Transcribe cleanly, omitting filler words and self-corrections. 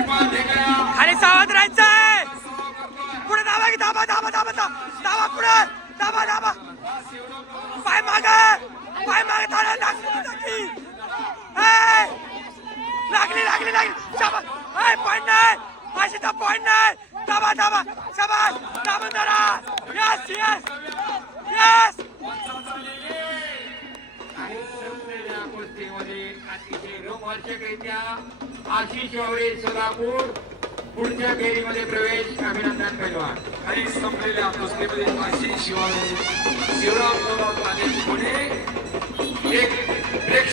खाली सावध राहायचंय. पुढे दाबा की दाबा दाबा दाबा दाबा पुढे दाबा दाबा. पाय मागे थांबा. लागली लागली लागली. शाबास. पॉइंट नाही. आशिता पॉइंट नाही. दाबा दाबा. शाबास. दाबून धरा. Yes yes yes. Ashish Waware Solapur पुढच्या फेरीमध्ये प्रवेश. अभिनंदन पैलवान. आणि संपलेल्या कुस्तीमध्ये आशिष शिवारे शिवराम पुणे एक